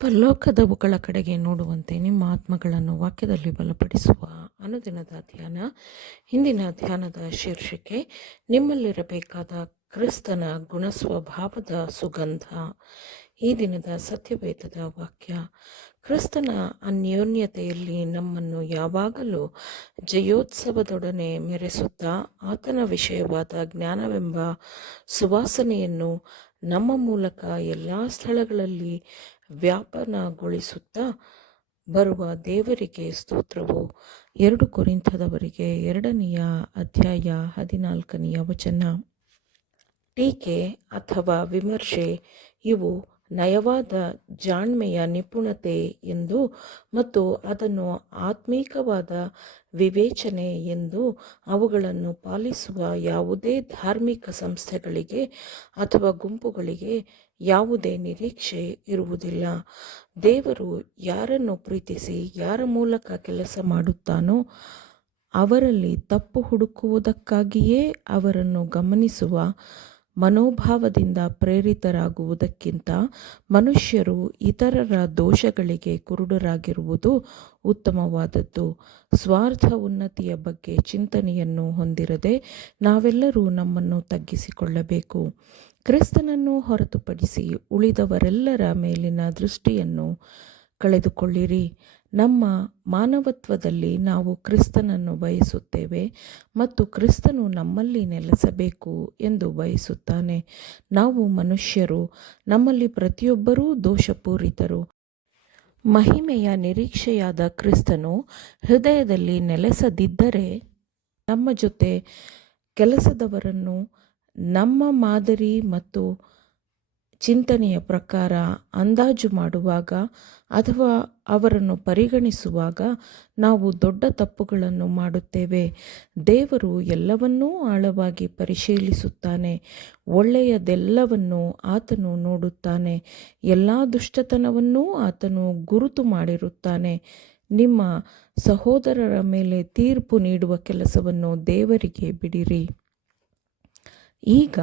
ಪರಲೋಕದವುಗಳ ಕಡೆಗೆ ನೋಡುವಂತೆ ನಿಮ್ಮ ಆತ್ಮಗಳನ್ನು ವಾಕ್ಯದಲ್ಲಿ ಬಲಪಡಿಸುವ ಅನುದಿನದ ಧ್ಯಾನ. ಇಂದಿನ ಧ್ಯಾನದ ಶೀರ್ಷಿಕೆ ನಿಮ್ಮಲ್ಲಿರಬೇಕಾದ ಕ್ರಿಸ್ತನ ಗುಣಸ್ವಭಾವದ ಸುಗಂಧ. ಈ ದಿನದ ಸತ್ಯವೇದದ ವಾಕ್ಯ: ಕ್ರಿಸ್ತನ ಅನ್ಯೋನ್ಯತೆಯಲ್ಲಿ ನಮ್ಮನ್ನು ಯಾವಾಗಲೂ ಜಯೋತ್ಸವದೊಡನೆ ಮೆರೆಸುತ್ತಾ ಆತನ ವಿಷಯವಾದ ಜ್ಞಾನವೆಂಬ ಸುವಾಸನೆಯನ್ನು ನಮ್ಮ ಮೂಲಕ ಎಲ್ಲ ಸ್ಥಳಗಳಲ್ಲಿ ವ್ಯಾಪನಗೊಳಿಸುತ್ತಾ ಬರುವ ದೇವರಿಗೆ ಸ್ತೋತ್ರವು. 2 ಕೊರಿಂಥದವರಿಗೆ 2ನೇ ಅಧ್ಯಾಯ 14ನೇ ವಚನ. ಟೀಕೆ ಅಥವಾ ವಿಮರ್ಶೆ ಇವು ನಯವಾದ ಜಾಣ್ಮೆಯ ನಿಪುಣತೆ ಎಂದು ಮತ್ತು ಅದನ್ನು ಆತ್ಮೀಕವಾದ ವಿವೇಚನೆ ಎಂದು ಅವುಗಳನ್ನು ಪಾಲಿಸುವ ಯಾವುದೇ ಧಾರ್ಮಿಕ ಸಂಸ್ಥೆಗಳಿಗೆ ಅಥವಾ ಗುಂಪುಗಳಿಗೆ ಯಾವುದೇ ನಿರೀಕ್ಷೆ ಇರುವುದಿಲ್ಲ. ದೇವರು ಯಾರನ್ನು ಪ್ರೀತಿಸಿ ಯಾರ ಮೂಲಕ ಕೆಲಸ ಮಾಡುತ್ತಾನೋ ಅವರಲ್ಲಿ ತಪ್ಪು ಹುಡುಕುವುದಕ್ಕಾಗಿಯೇ ಅವರನ್ನು ಗಮನಿಸುವ ಮನೋಭಾವದಿಂದ ಪ್ರೇರಿತರಾಗುವುದಕ್ಕಿಂತ ಮನುಷ್ಯರು ಇತರರ ದೋಷಗಳಿಗೆ ಕುರುಡರಾಗಿರುವುದು ಉತ್ತಮವಾದದ್ದು. ಸ್ವಾರ್ಥ ಉನ್ನತಿಯ ಬಗ್ಗೆ ಚಿಂತನೆಯನ್ನು ಹೊಂದಿರದೆ ನಾವೆಲ್ಲರೂ ನಮ್ಮನ್ನು ತಗ್ಗಿಸಿಕೊಳ್ಳಬೇಕು. ಕ್ರಿಸ್ತನನ್ನು ಹೊರತುಪಡಿಸಿ ಉಳಿದವರೆಲ್ಲರ ಮೇಲಿನ ದೃಷ್ಟಿಯನ್ನು ಕಳೆದುಕೊಳ್ಳಿರಿ. ನಮ್ಮ ಮಾನವತ್ವದಲ್ಲಿ ನಾವು ಕ್ರಿಸ್ತನನ್ನು ಬಯಸುತ್ತೇವೆ ಮತ್ತು ಕ್ರಿಸ್ತನು ನಮ್ಮಲ್ಲಿ ನೆಲೆಸಬೇಕು ಎಂದು ಬಯಸುತ್ತಾನೆ. ನಾವು ಮನುಷ್ಯರು, ನಮ್ಮಲ್ಲಿ ಪ್ರತಿಯೊಬ್ಬರೂ ದೋಷಪೂರಿತರು. ಮಹಿಮೆಯ ನಿರೀಕ್ಷೆಯಾದ ಕ್ರಿಸ್ತನು ಹೃದಯದಲ್ಲಿ ನೆಲೆಸದಿದ್ದರೆ ನಮ್ಮ ಜೊತೆ ಕೆಲಸದವರನ್ನು ನಮ್ಮ ಮಾದರಿ ಮತ್ತು ಚಿಂತನೆಯ ಪ್ರಕಾರ ಅಂದಾಜು ಮಾಡುವಾಗ ಅಥವಾ ಅವರನ್ನು ಪರಿಗಣಿಸುವಾಗ ನಾವು ದೊಡ್ಡ ತಪ್ಪುಗಳನ್ನು ಮಾಡುತ್ತೇವೆ. ದೇವರು ಎಲ್ಲವನ್ನೂ ಆಳವಾಗಿ ಪರಿಶೀಲಿಸುತ್ತಾನೆ. ಒಳ್ಳೆಯದೆಲ್ಲವನ್ನೂ ಆತನು ನೋಡುತ್ತಾನೆ. ಎಲ್ಲ ದುಷ್ಟತನವನ್ನೂ ಆತನು ಗುರುತು ಮಾಡಿರುತ್ತಾನೆ. ನಿಮ್ಮ ಸಹೋದರರ ಮೇಲೆ ತೀರ್ಪು ನೀಡುವ ಕೆಲಸವನ್ನು ದೇವರಿಗೆ ಬಿಡಿರಿ. ಈಗ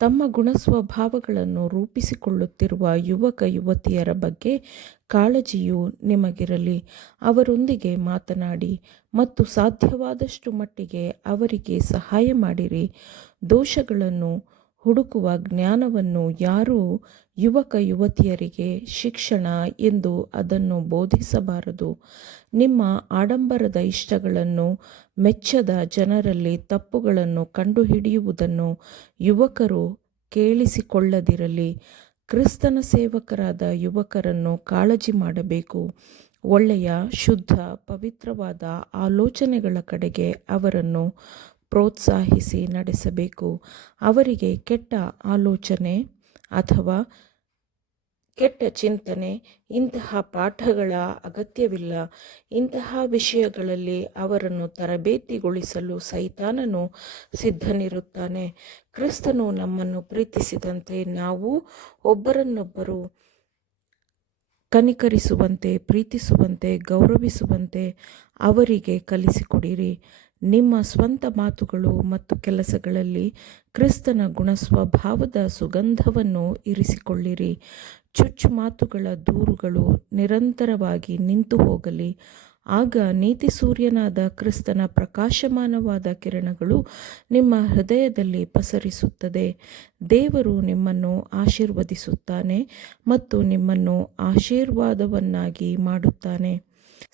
ತಮ್ಮ ಗುಣಸ್ವಭಾವಗಳನ್ನು ರೂಪಿಸಿಕೊಳ್ಳುತ್ತಿರುವ ಯುವಕ ಯುವತಿಯರ ಬಗ್ಗೆ ಕಾಳಜಿಯು ನಿಮಗಿರಲಿ. ಅವರೊಂದಿಗೆ ಮಾತನಾಡಿ ಮತ್ತು ಸಾಧ್ಯವಾದಷ್ಟು ಮಟ್ಟಿಗೆ ಅವರಿಗೆ ಸಹಾಯ ಮಾಡಿರಿ. ದೋಷಗಳನ್ನು ಹುಡುಕುವ ಜ್ಞಾನವನ್ನು ಯಾರೂ ಯುವಕ ಯುವತಿಯರಿಗೆ ಶಿಕ್ಷಣ ಎಂದು ಅದನ್ನು ಬೋಧಿಸಬಾರದು. ನಿಮ್ಮ ಆಡಂಬರದ ಇಷ್ಟಗಳನ್ನು ಮೆಚ್ಚದ ಜನರಲ್ಲಿ ತಪ್ಪುಗಳನ್ನು ಕಂಡುಹಿಡಿಯುವುದನ್ನು ಯುವಕರು ಕೇಳಿಸಿಕೊಳ್ಳದಿರಲಿ. ಕ್ರಿಸ್ತನ ಸೇವಕರಾದ ಯುವಕರನ್ನು ಕಾಳಜಿ ಮಾಡಬೇಕು. ಒಳ್ಳೆಯ, ಶುದ್ಧ, ಪವಿತ್ರವಾದ ಆಲೋಚನೆಗಳ ಕಡೆಗೆ ಅವರನ್ನು ಪ್ರೋತ್ಸಾಹಿಸಿ ನಡೆಸಬೇಕು. ಅವರಿಗೆ ಕೆಟ್ಟ ಆಲೋಚನೆ ಅಥವಾ ಕೆಟ್ಟ ಚಿಂತನೆ ಇಂತಹ ಪಾಠಗಳ ಅಗತ್ಯವಿಲ್ಲ. ಇಂತಹ ವಿಷಯಗಳಲ್ಲಿ ಅವರನ್ನು ತರಬೇತಿಗೊಳಿಸಲು ಸೈತಾನನು ಸಿದ್ಧನಿರುತ್ತಾನೆ. ಕ್ರಿಸ್ತನು ನಮ್ಮನ್ನು ಪ್ರೀತಿಸಿದಂತೆ ನಾವು ಒಬ್ಬರನ್ನೊಬ್ಬರು ಕನಿಕರಿಸುವಂತೆ, ಪ್ರೀತಿಸುವಂತೆ, ಗೌರವಿಸುವಂತೆ ಅವರಿಗೆ ಕಲಿಸಿಕೊಡಿರಿ. ನಿಮ್ಮ ಸ್ವಂತ ಮಾತುಗಳು ಮತ್ತು ಕೆಲಸಗಳಲ್ಲಿ ಕ್ರಿಸ್ತನ ಗುಣಸ್ವಭಾವದ ಸುಗಂಧವನ್ನು ಇರಿಸಿಕೊಳ್ಳಿರಿ. ಚುಚ್ಚು ಮಾತುಗಳ ದೂರುಗಳು ನಿರಂತರವಾಗಿ ನಿಂತು ಹೋಗಲಿ. ಆಗ ನೀತಿ ಸೂರ್ಯನಾದ ಕ್ರಿಸ್ತನ ಪ್ರಕಾಶಮಾನವಾದ ಕಿರಣಗಳು ನಿಮ್ಮ ಹೃದಯದಲ್ಲಿ ಪಸರಿಸುತ್ತದೆ. ದೇವರು ನಿಮ್ಮನ್ನು ಆಶೀರ್ವದಿಸುತ್ತಾನೆ ಮತ್ತು ನಿಮ್ಮನ್ನು ಆಶೀರ್ವಾದವನ್ನಾಗಿ ಮಾಡುತ್ತಾನೆ.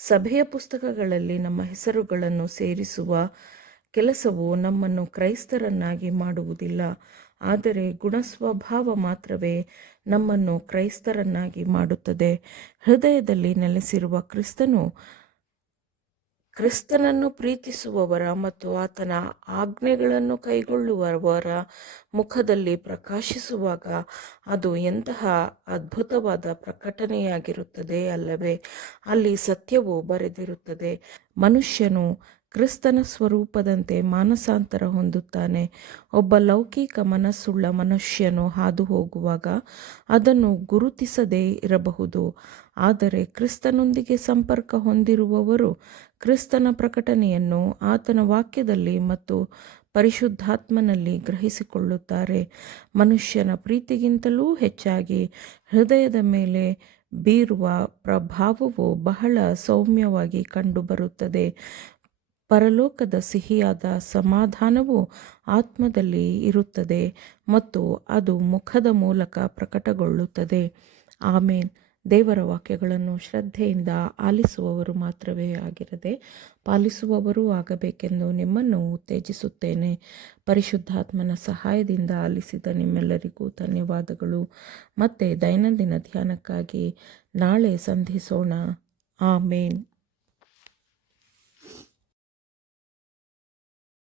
ಸಭೆಯ ಪುಸ್ತಕಗಳಲ್ಲಿ ನಮ್ಮ ಹೆಸರುಗಳನ್ನು ಸೇರಿಸುವ ಕೆಲಸವು ನಮ್ಮನ್ನು ಕ್ರೈಸ್ತರನ್ನಾಗಿ ಮಾಡುವುದಿಲ್ಲ, ಆದರೆ ಗುಣಸ್ವಭಾವ ಮಾತ್ರವೇ ನಮ್ಮನ್ನು ಕ್ರೈಸ್ತರನ್ನಾಗಿ ಮಾಡುತ್ತದೆ. ಹೃದಯದಲ್ಲಿ ನೆಲೆಸಿರುವ ಕ್ರಿಸ್ತನನ್ನು ಪ್ರೀತಿಸುವವರ ಮತ್ತು ಆತನ ಆಜ್ಞೆಗಳನ್ನು ಕೈಗೊಳ್ಳುವವರ ಮುಖದಲ್ಲಿ ಪ್ರಕಾಶಿಸುವಾಗ ಅದು ಎಂತಹ ಅದ್ಭುತವಾದ ಪ್ರಕಟಣೆಯಾಗಿರುತ್ತದೆ ಅಲ್ಲವೇ? ಅಲ್ಲಿ ಸತ್ಯವು ಬರೆದಿರುತ್ತದೆ. ಮನುಷ್ಯನು ಕ್ರಿಸ್ತನ ಸ್ವರೂಪದಂತೆ ಮಾನಸಾಂತರ ಹೊಂದುತ್ತಾನೆ. ಒಬ್ಬ ಲೌಕಿಕ ಮನಸ್ಸುಳ್ಳ ಮನುಷ್ಯನು ಹಾದು ಹೋಗುವಾಗ ಅದನ್ನು ಗುರುತಿಸದೇ ಇರಬಹುದು, ಆದರೆ ಕ್ರಿಸ್ತನೊಂದಿಗೆ ಸಂಪರ್ಕ ಹೊಂದಿರುವವರು ಕ್ರಿಸ್ತನ ಪ್ರಕಟಣೆಯನ್ನು ಆತನ ವಾಕ್ಯದಲ್ಲಿ ಮತ್ತು ಪರಿಶುದ್ಧಾತ್ಮನಲ್ಲಿ ಗ್ರಹಿಸಿಕೊಳ್ಳುತ್ತಾರೆ. ಮನುಷ್ಯನ ಪ್ರೀತಿಗಿಂತಲೂ ಹೆಚ್ಚಾಗಿ ಹೃದಯದ ಮೇಲೆ ಬೀರುವ ಪ್ರಭಾವವು ಬಹಳ ಸೌಮ್ಯವಾಗಿ ಕಂಡುಬರುತ್ತದೆ. ಪರಲೋಕದ ಸಿಹಿಯಾದ ಸಮಾಧಾನವು ಆತ್ಮದಲ್ಲಿ ಇರುತ್ತದೆ ಮತ್ತು ಅದು ಮುಖದ ಮೂಲಕ ಪ್ರಕಟಗೊಳ್ಳುತ್ತದೆ. ಆಮೇನ್. ದೇವರ ವಾಕ್ಯಗಳನ್ನು ಶ್ರದ್ಧೆಯಿಂದ ಆಲಿಸುವವರು ಮಾತ್ರವೇ ಆಗಿರದೆ ಪಾಲಿಸುವವರೂ ಆಗಬೇಕೆಂದು ನಿಮ್ಮನ್ನು ಉತ್ತೇಜಿಸುತ್ತೇನೆ. ಪರಿಶುದ್ಧಾತ್ಮನ ಸಹಾಯದಿಂದ ಆಲಿಸಿದ ನಿಮ್ಮೆಲ್ಲರಿಗೂ ಧನ್ಯವಾದಗಳು. ಮತ್ತೆ ದೈನಂದಿನ ಧ್ಯಾನಕ್ಕಾಗಿ ನಾಳೆ ಸಂಧಿಸೋಣ. ಆಮೇನ್.